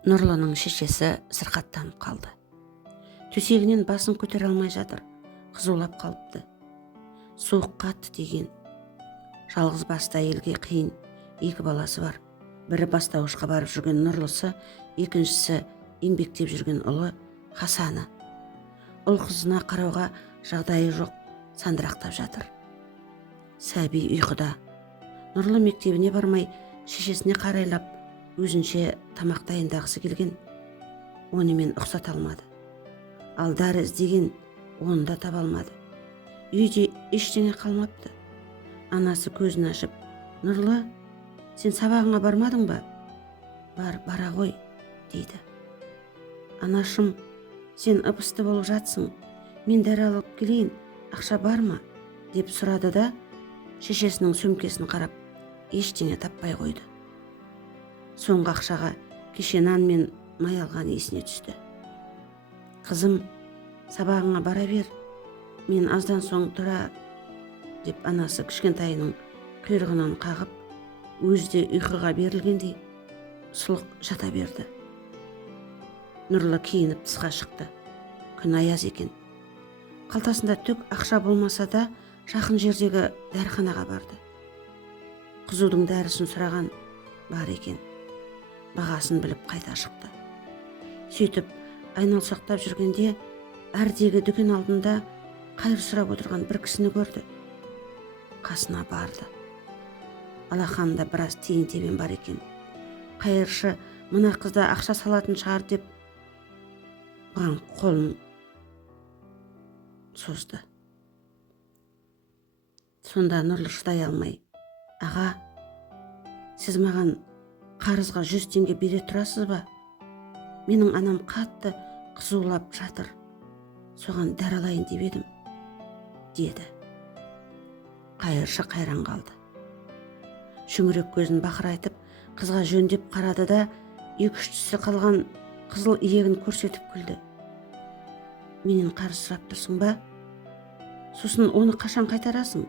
Нұрлының шешесі сырқаттанып қалды. Төсегінен басын көтере алмай жатыр, қызулап қалыпты. Суық қатты тиген. Жалғыз басты әйелге қиын, 2 баласы бар. Бірі бастауышқа барып жүрген Нұрлысы, екіншісі еңбектеп жүрген ұлы Хасаны. Ұл қызына қарауға жағдайы жоқ, сандырақтап жатыр. Сәби ұйқыда. Нұрлы мектебіне бармай, шешесіне қарайлап, өзінше тамақ дайындағысы келген. Онымен ұқсата алмады. Ал дәрі іздеген, оны да таба алмады. Үйде ештеңе қалмапты. Анасы көзін ашып, Нұрлы, сен сабағыңа бармадың ба? Бара ғой, дейді. Анашым, сен ып-ысты болып жатсың, мен дәрі алып келейін, ақша бар ма? Деп сұрады да, шешесінің сөмкесін қарап, ештеңе таппай қойды. Соңғы ақшаға кеше нан мен май алған есіне түсті. Қызым, сабағыңа бара бер, мен аздан соң тұра, деп анасы кішкентайының құйрығынан қағып, өзі де ұйқыға берілгендей сұлық жата берді. Нұрлы киініп тысқа шықты. Күн аяз екен. Қалтасында түк ақша болмаса да, жақын жердегі дәріханаға барды. Қызудың дәрісін сұраған, бар екен. Бағасын біліп қайта шықты. Сөйтіп, айналсоқтап жүргенде, әрдегі дүкен алдында қайыр сұрап отырған бір кісіні көрді. Қасына барды. Алақанында біраз тиын тебен бар екен. Қайыршы мына қызда ақша салатын шығар деп, бұған қолын созды. Сонда Нұрлы шыдай алмай, аға, сіз маған қарызға 100 теңге бере тұрасыз ба? Менің анам қатты қызулап жатыр. Соған дәрі алайын деп едім, деді. Қайыршы қайран қалды. Шүңірек көзін бақырайтып, қызға жөндеп қарады да, 2-3 тісі қалған қызыл иегін көрсетіп күлді. Менен қарыз сұрап тұрсың ба? Сосын оны қашан қайтарасың?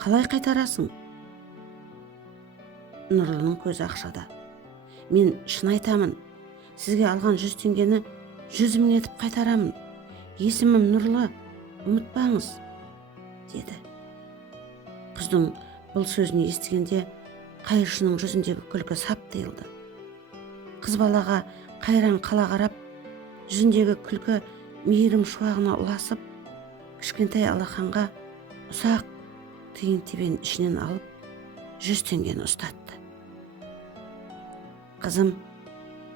Қалай қайтарасың? Нұрлының көзі ақшада. Мен шын айтамын, сізге алған 100 теңгені 100 мың етіп қайтарамын. Есімім Нұрлы, ұмытпаңыз, деді. Қыздың бұл сөзін естігенде, қайыршының жүзіндегі күлкі сап тыйылды. Қыз балаға қайран қала қарап, жүзіндегі күлкі мейірім шуағына ұласып, кішкентай алақанға ұсақ тиын тебен ішінен алып, 100 теңгені ұстатты. Қызым,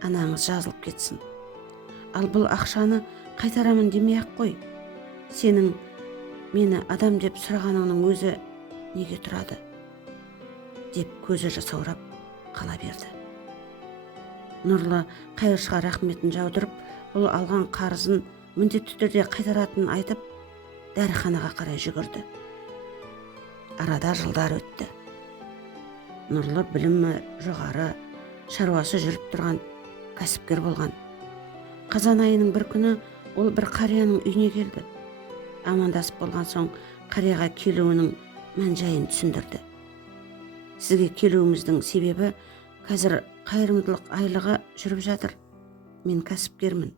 анаңыз жазылып кетсін. Ал бұл ақшаны қайтарамын демей-ақ қой. Сенің мені адам деп сұрағаныңның өзі неге тұрады? Деп көзі жасаурап қала берді. Нұрлы қайыршыға рахметін жаудырып, бұл алған қарызын міндетті түрде қайтаратынын айтып, дәріханаға қарай жүгірді. Арада жылдар өтті. Нұрлы білімі жоғары, шаруасы жүріп тұрған кәсіпкер болған. Қазан айының бір күні ол бір қарияның үйіне келді. Амандасып болған соң қарияға келуінің мән-жайын түсіндірді. Сізге келуіміздің себебі, қазір қайырымдылық айлығы жүріп жатыр. Мен кәсіпкермін.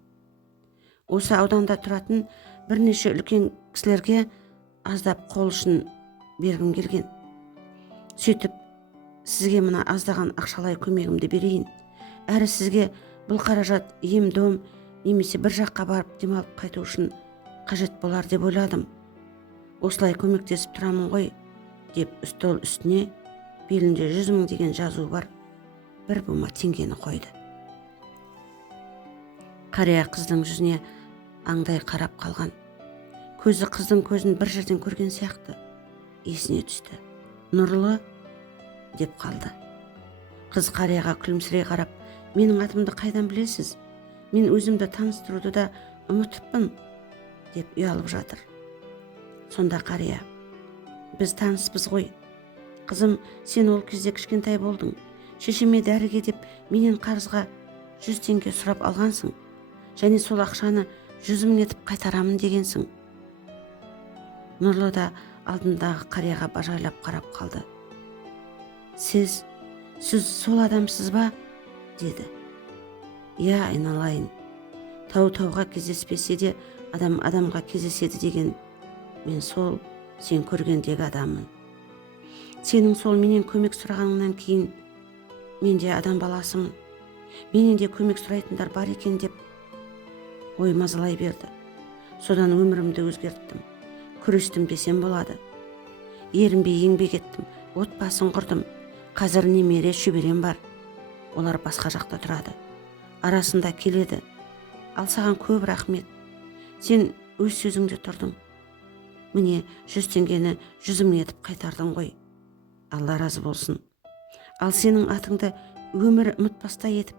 Осы ауданда тұратын бірнеше үлкен кісілерге аздап қол ұшын бергім келген. Сөйтіп, сізге мына аздаған ақшалай көмегімді берейін. Әрі сізге бұл қаражат ем-дом немесе бір жаққа барып демалып қайту үшін қажет болар деп ойладым. Осылай көмектесіп тұрамын ғой, деп үстел үстіне белінде 100 мың деген жазуы бар бір бума теңгені қойды. Қария қыздың жүзіне аңдай қарап қалған. Көзі қыздың көзін бір жерден көрген сияқты. Есіне түсті. Нұрлы, деп қалды. Қыз қарияға күлімсірей қарап, менің атымды қайдан білесіз? Мен өзімді таныстыруды да ұмытыппын, деп ұялып жатыр. Сонда қария, біз таныспыз ғой. Қызым, сен ол кезде кішкентай болдың. Шешеме дәріге деп менен қарызға 100 теңге сұрап алғансың. Және сол ақшаны 100 мың етіп қайтарамын дегенсің. Нұрлы да алдындағы қарияға бажайлап қарап қалды. Сіз сол адамсыз ба? Деді. иә айналайын, тау тауға кездеспесе де адам адамға кездеседі деген мен сол сен көргендегі адаммын. Сенің сол менен көмек сұрағаныңнан кейін мен де адам баласымын. Менен де көмек сұрайтындар бар екен деп ой мазалай берді. Содан өмірімді өзгерттім. Күрестім десем болады. Ерінбей еңбек еттім, отбасын құрдым. Қазір немере шөберем бар. Олар басқа жақта тұрады. Арасында келеді. Ал саған көп рахмет. Сен өз сөзіңде тұрдың. Міне 100 теңгені 100 етіп қайтардың ғой. Алла разы болсын. Ал сенің атыңды өмір ұмытпастай етіп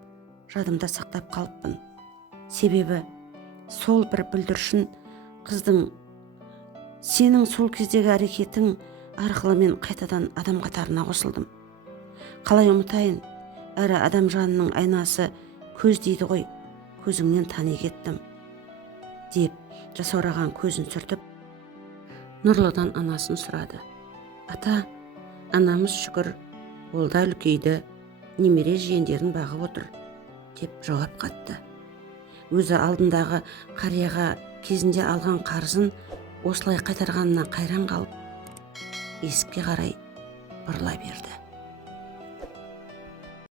жадымда сақтап қалыппын. Себебі сол бір бүлдіршін қыздың сенің сол кездегі әрекетің арқылы мен қайтадан адам қатарына қосылдым. Қалай ұмытайын? Әрі адам жанының айнасы көз дейді ғой. Көзіңнен тани кеттім деп жасаураған көзін сүртіп Нұрлыдан анасын сұрады. Ата, анамыз шүкір, ол да үлкейді, немере жиендерін бағып отыр деп жауап қатты. Өзі алдындағы қарияға кезінде алған қарызын осылай қайтарғанына қайран қалып, есікке қарай бұрыла берді.